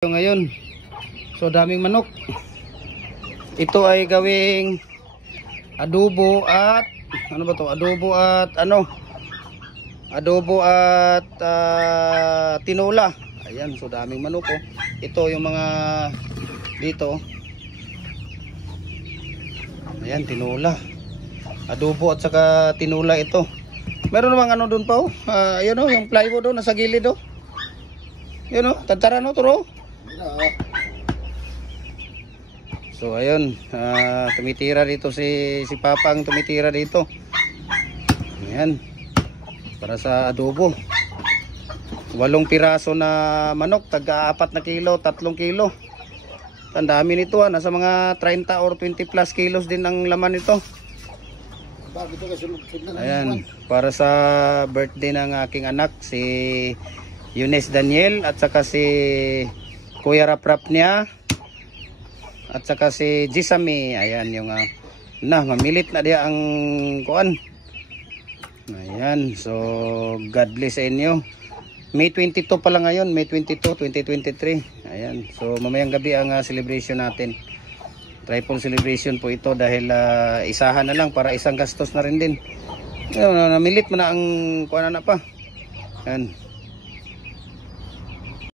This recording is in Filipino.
Ngayon, so daming manok. Ito ay gawing adobo at ano ba to? Adobo at tinola. Ayan, so daming manok oh. Ito yung mga dito. Ayan, tinola. Adobo at saka tinola ito. Meron namang ano doon pa oh. Ayun oh, yung plywood oh nasa gilid oh. Yun oh, tantara no turo. So ayun, tumitira dito si Papang tumitira dito. Ayan. Para sa adobo. 8 piraso na manok, taga 4 na kilo, 3 kilo. Ang dami nito nasa mga 30 or 20 plus kilos din ang laman nito. Ayan, para sa birthday ng aking anak si Eunice Daniel at saka si Kuya Raprap niya at saka si Jisami. Ayan yung mamilit na dia ang kuan. Ayan, so God bless sa inyo. May 22 pa lang ngayon, May 22, 2023. Ayan, so mamayang gabi ang celebration natin. Triple celebration po ito dahil isahan na lang para isang gastos na rin din. Ayan, namilit mo na ang kuan na pa. Ayan.